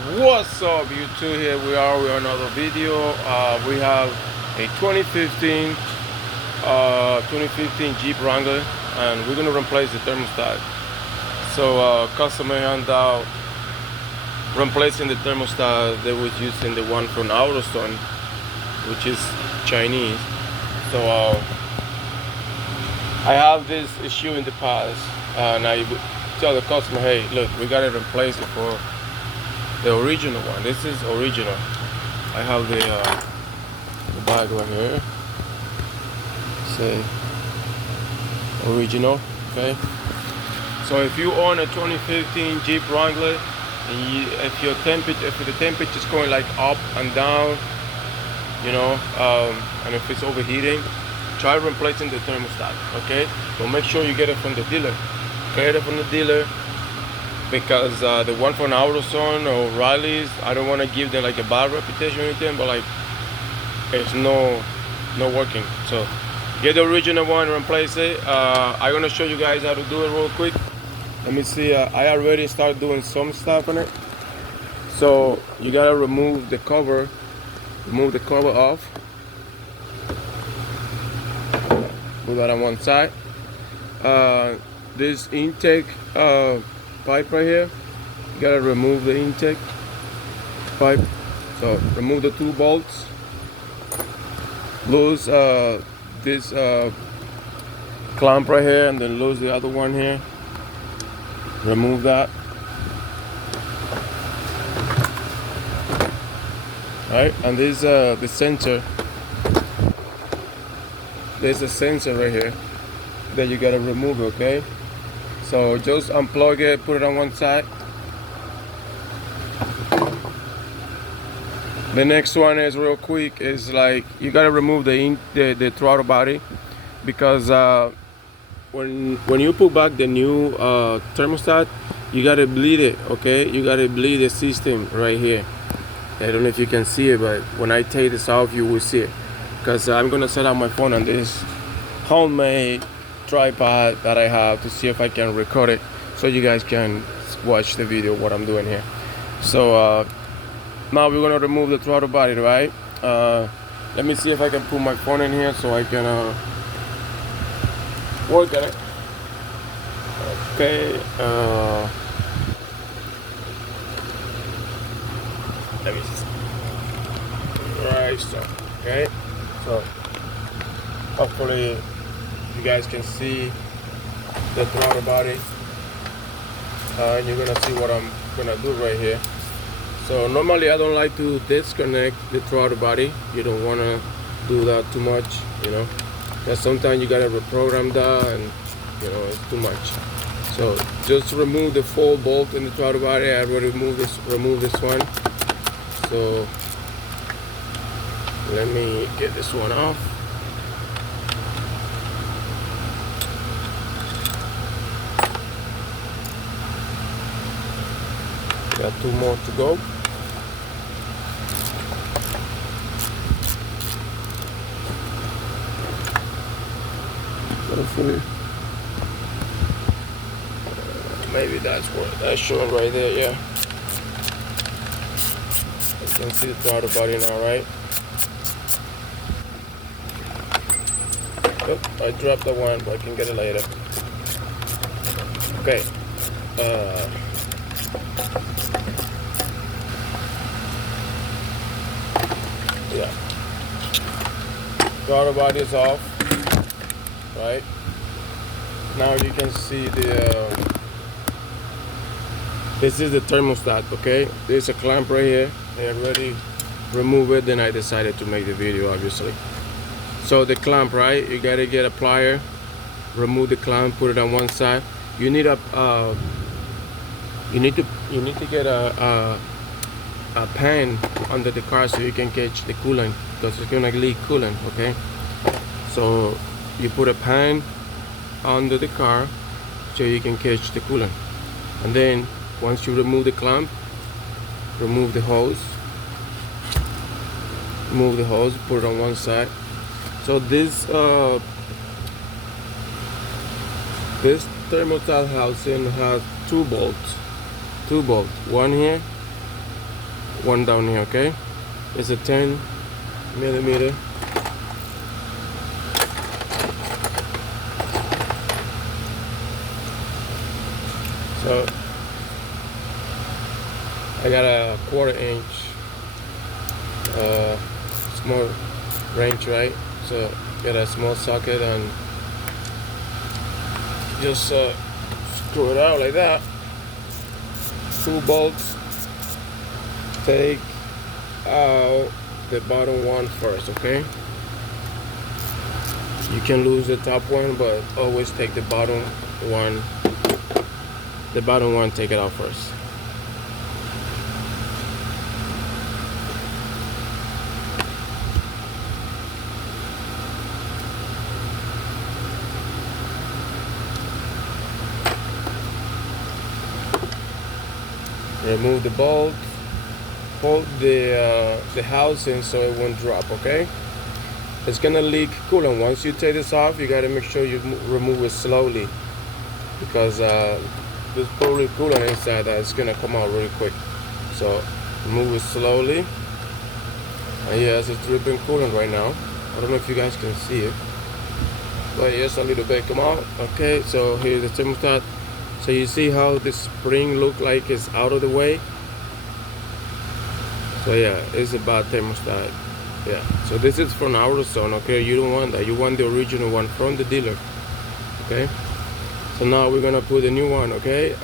What's up, YouTube? Here we are with another video. We have a 2015 Jeep Wrangler, and we're gonna replace the thermostat. So customer hand out replacing the thermostat. They was using the one from AutoZone, which is Chinese. So I have this issue in the past, and I tell the customer, hey, look, we gotta replace it for the original one. This is original. I have the bag right here. Say original. Okay. So if you own a 2015 Jeep Wrangler, and if the temperature is going like up and down, and if it's overheating, try replacing the thermostat. Okay. But make sure you get it from the dealer. Get it from the dealer. Because the one from AutoZone or Riley's, I don't want to give them like a bad reputation or anything, but like it's no working. So get the original one and replace it. I'm gonna show you guys how to do it real quick. Let me see. I already started doing some stuff on it. So you gotta remove the cover off. Put that on one side. This intake pipe right here, you gotta remove the intake pipe. So remove the two bolts, lose this clamp right here, and then lose the other one here. Remove that. Right, and this the sensor. There's a sensor right here that you gotta remove. Okay. So just unplug it, put it on one side. The next one is real quick. Is like you gotta remove the throttle body, because when you put back the new thermostat, you gotta bleed it. Okay, you gotta bleed the system right here. I don't know if you can see it, but when I take this off, you will see it. Because I'm gonna set up my phone on this homemade tripod that I have to see if I can record it so you guys can watch the video what I'm doing here. So now we're gonna remove the throttle body, right? Let me see if I can put my phone in here so I can work on it. Okay. Let me just okay. So hopefully you guys can see the throttle body, and you're gonna see what I'm gonna do right here. So normally I don't like to disconnect the throttle body. You don't want to do that too much, because sometimes you gotta reprogram that, and it's too much. So just remove the 4 bolt in the throttle body. I already remove this one. So let me get this one off. Got 2 more to go. Hopefully, maybe that's what that's showing right there. Yeah, you can see the throttle body now, right? Oh, I dropped the one, but I can get it later. Okay. Yeah, throttle body is off. Right now you can see this is the thermostat. Okay, there's a clamp right here. I already removed it, then I decided to make the video, obviously. So the clamp, right, you gotta get a plier, remove the clamp, put it on one side. You need to get a pan under the car so you can catch the coolant, because it's gonna leak coolant. Okay, so you put a pan under the car so you can catch the coolant, and then once you remove the clamp, remove the hose, put it on one side. So this thermostat housing has two bolts, one here one down here, okay? It's a 10 millimeter. So I got a 1/4 inch small wrench, right? So get a small socket and just screw it out like that. 2 bolts. Take out the bottom one first, okay? You can lose the top one, but always take the bottom one. The bottom one, take it out first. Remove the bolt. Hold the housing so it won't drop, okay? It's gonna leak coolant. Once you take this off, you gotta make sure you remove it slowly, because there's probably coolant inside that it's gonna come out really quick. So remove it slowly. And yes, it's dripping coolant right now. I don't know if you guys can see it, but yes, a little bit come out. Okay, so here's the thermostat. So you see how the spring look like it's out of the way. So yeah, it's a bad thermostat. Yeah, so this is from our zone, okay? You don't want that. You want the original one from the dealer, okay? So now we're gonna put a new one, okay?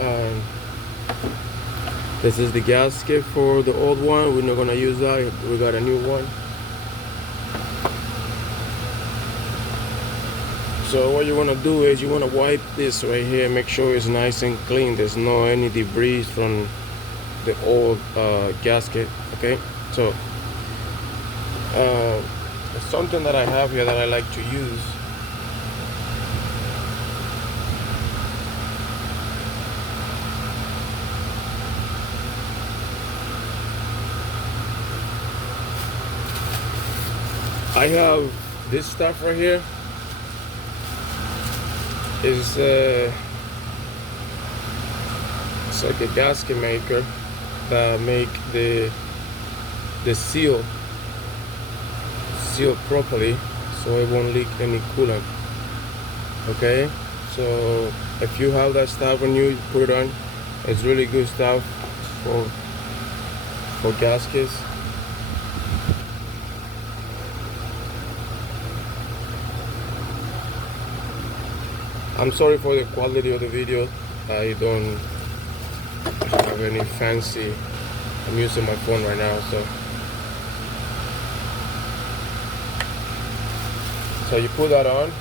This is the gasket for the old one. We're not gonna use that. We got a new one. So what you want to do is you want to wipe this right here, make sure it's nice and clean. There's no any debris from the old gasket, okay? So something that I have here that I like to use. I have this stuff right here. It's like a gasket maker that make the seal properly, so it won't leak any coolant. Okay, so if you have that stuff when you put it on, it's really good stuff for gaskets. I'm sorry for the quality of the video. I don't have any fancy. I'm using my phone right now, so you put that on.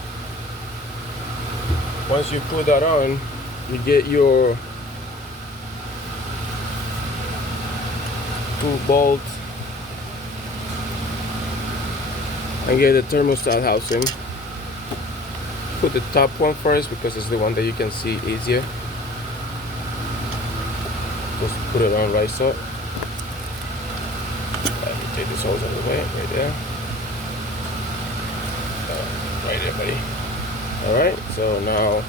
Once you put that on, you get your 2 bolts and get the thermostat housing. Put the top one first because it's the one that you can see easier. Just put it on right so. Let me take this hose out of the way, right there. Right there, buddy. Alright, so now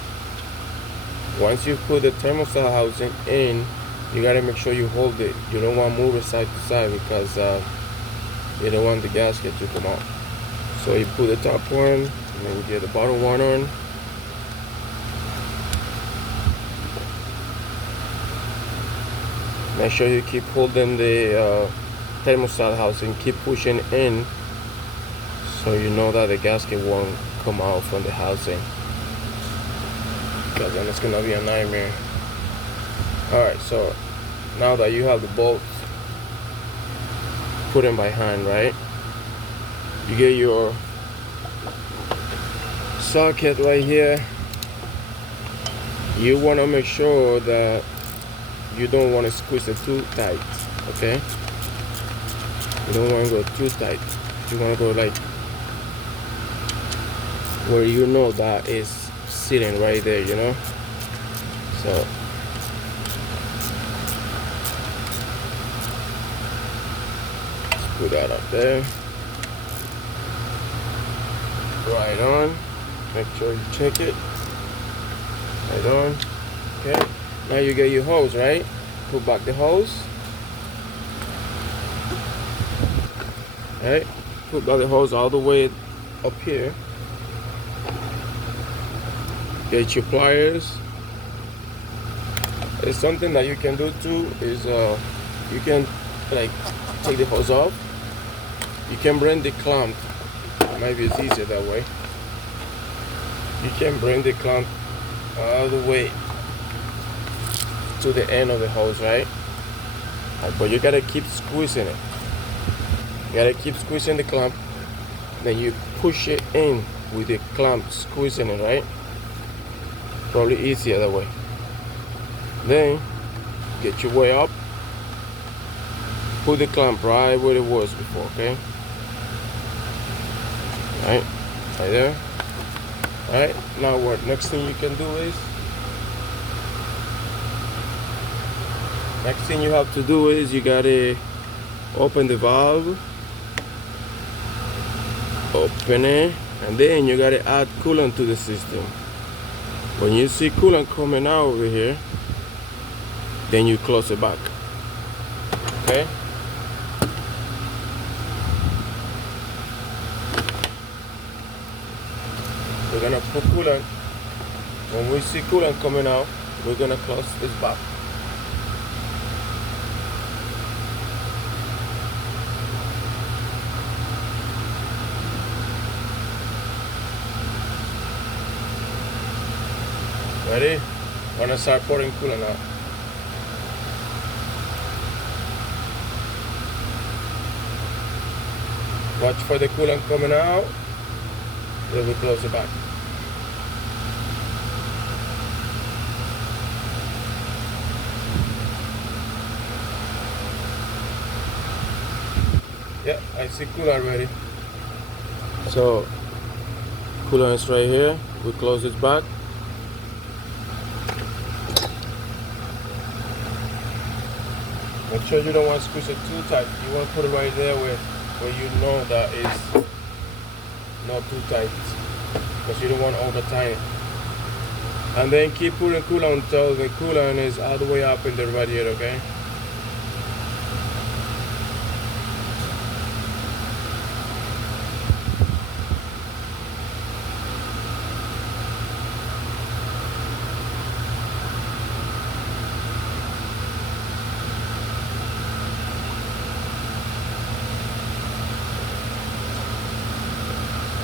once you put the thermostat housing in, you gotta make sure you hold it. You don't want to move it side to side because you don't want the gasket to come out. So you put the top one, and then you get the bottom one on. Make sure you keep holding the thermostat housing, keep pushing in, so you know that the gasket won't come out from the housing, because then it's gonna be a nightmare. Alright, so now that you have the bolts put in by hand, right? You get your socket right here. You want to make sure that you don't want to squeeze it too tight, okay? You don't want to go too tight. You want to go like where you know that is sitting right there, you know? So let's put that up there. Right on. Make sure you check it. Right on. Okay. Now you get your hose, right? Put back the hose. Right? Put the hose all the way up here. Get your pliers. It's something that you can do too is you can like take the hose off. You can bring the clamp. Maybe it's easier that way. You can bring the clamp all the way to the end of the hose, right? But you gotta keep squeezing it. You gotta keep squeezing the clamp. Then you push it in with the clamp, squeezing it, right? Probably easier that way. Then get your way up. Put the clamp right where it was before, okay? Right there. Alright, now what next thing you can do is, next thing you have to do is you gotta open the valve, open it, and then you gotta add coolant to the system. When you see coolant coming out over here, then you close it back. Okay? We're gonna put coolant. When we see coolant coming out, we're gonna close this back. Ready? Wanna start pouring coolant out. Watch for the coolant coming out. Then we close it back. Yeah, I see coolant already. So coolant is right here. We close it back. Make sure you don't want to squeeze it too tight. You want to put it right there where you know that it's not too tight, because you don't want to over tighten it. And then keep putting coolant until the coolant is all the way up in the radiator, okay?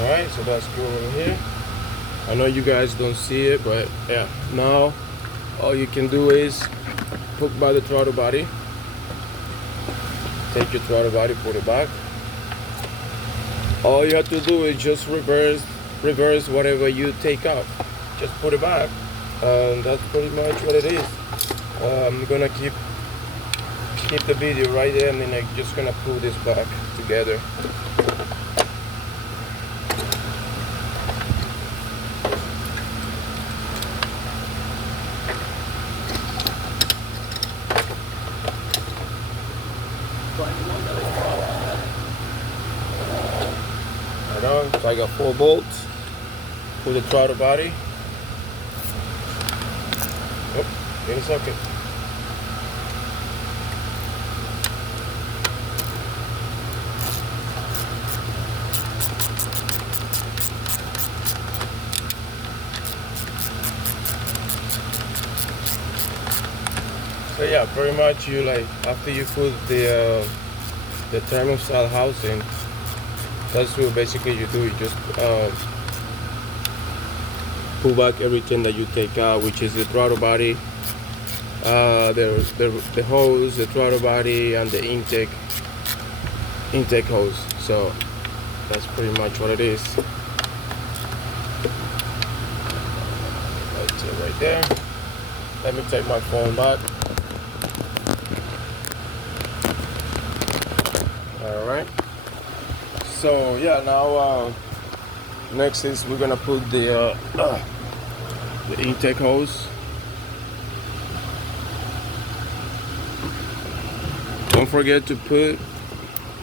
Alright, so that's cool over here. I know you guys don't see it, but yeah, now all you can do is hook by the throttle body. Take your throttle body, put it back. All you have to do is just reverse whatever you take off. Just put it back, and that's pretty much what it is. I'm gonna keep the video right there, and then I'm just gonna pull this back together. So I got 4 bolts. Pull the throttle body. Yep, in a socket. So yeah, pretty much you like after you put the thermostat housing. That's what basically you do. You just pull back everything that you take out, which is the throttle body, the hose, the throttle body, and the intake hose. So that's pretty much what it is. That's it right there. Let me take my phone back. All right. So yeah, now next is we're gonna put the intake hose. Don't forget to put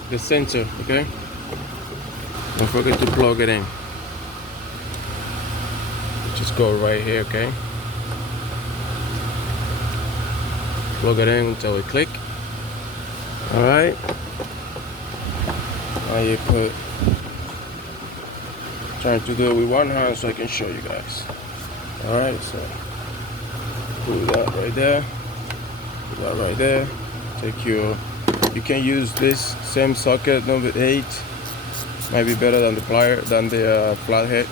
the sensor, okay? Don't forget to plug it in. Just go right here, okay? Plug it in until we click. All right. Now you put, trying to do it with one hand so I can show you guys. Alright, so put that right there, put that right there. Take your, you can use this same socket number 8, might be better than the plier, than the flathead.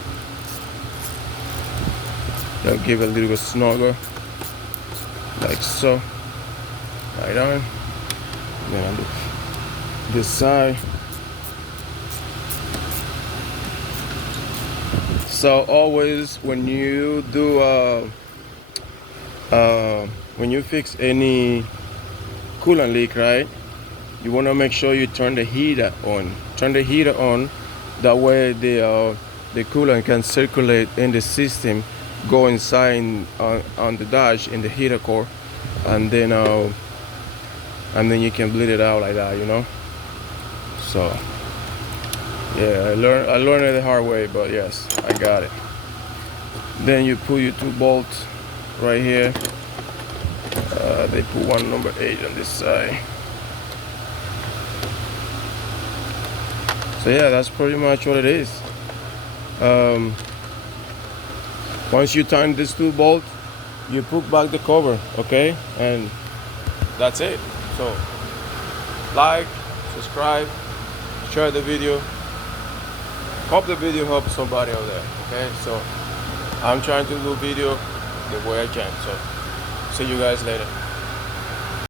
They'll give it a little bit snugger, like so, right on. Then on this side. So always when you do when you fix any coolant leak, right, you want to make sure you turn the heater on. Turn the heater on, that way the coolant can circulate in the system, go inside on the dash in the heater core, and then you can bleed it out like that, you know. So yeah, I learned it the hard way, but yes, I got it. Then you put your 2 bolts right here. They put one number 8 on this side. So yeah, that's pretty much what it is. Once you tighten these 2 bolts, you put back the cover, okay? And that's it. So like, subscribe, share the video. Hope the video helps somebody out there, okay? So I'm trying to do video the way I can. So see you guys later.